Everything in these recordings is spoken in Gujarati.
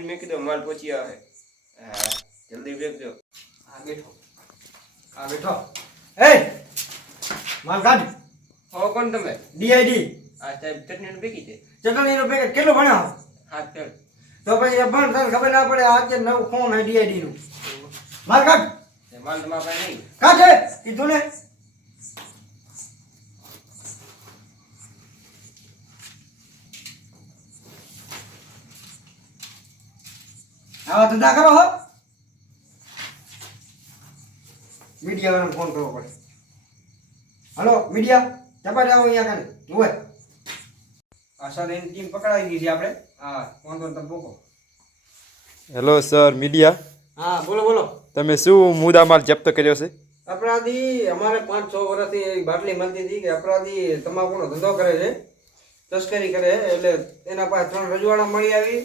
મિનિટ મેં કીધું માલ પહોંચી આવે હા જલ્દી વેચજો આ બેઠો એ માલ કાઢ હો કોણ તમે ડીઆઈડી આ સાહેબ ચટણીનું ભેગી છે ચટણીનો પેકેટ કેટલો ભણ્યો હાથ પેડ તો પછી એ ભણ તને ખબર ના પડે આ કે નવું ફોર્મ હે ડીઆઈડી નું માલ કાઢ માલ તમારા પાસે નહીં કાઢે કીધું ને આવા ધંધા કરો હો મીડિયા વાળાને ફોન કરવો પડે હલો મીડિયા ચપાટ આવો અહીંયા કાને જુએ આ સર એની ટીમ પકડાવી ગઈ છે આપણે હા ફોન તો તમે મૂકો હેલો સર મીડિયા હા બોલો બોલો તમે શું મુદ્દામાલ જપ્ત કર્યો છે અપરાધી અમારે 5-6 વર્ષથી એક બાટલી મળતી હતી કે અપરાધી તમાકુનો ધંધો કરે છે તસ્કરી કરે એટલે એના પાસે 3 રજવાડા મળી આવી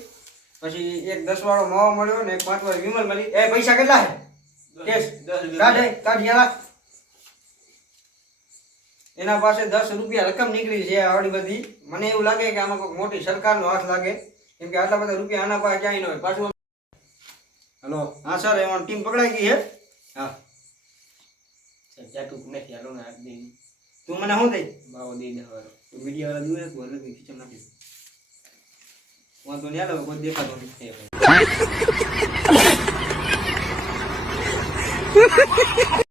પછી એક 10 વાળો માવો મળ્યો ને એક 5 વાળી વિમલ મળી એ પૈસા કેટલા છે કેશ કાઢ યાર એના પાસે 10 રૂપિયા રકમ નીકળી છે આવડી બધી મને એવું લાગે કે આમાં કોઈ મોટી સરકારનો હાથ લાગે કેમ કે આટલા બધા રૂપિયા આના પાસે ક્યાંય ન હોય પાછું હેલો હા સર એમાં ટીમ પકડાઈ ગઈ છે હા ચાટુક નથી હાલો ને હાથ દે તું મને શું દઈ માવો દઈ દેવાનો મીડિયા વાળા દૂર હતું એટલે ખીચમ નાખી વાંધો નહીં હાલો કોઈ દેખાતો નથી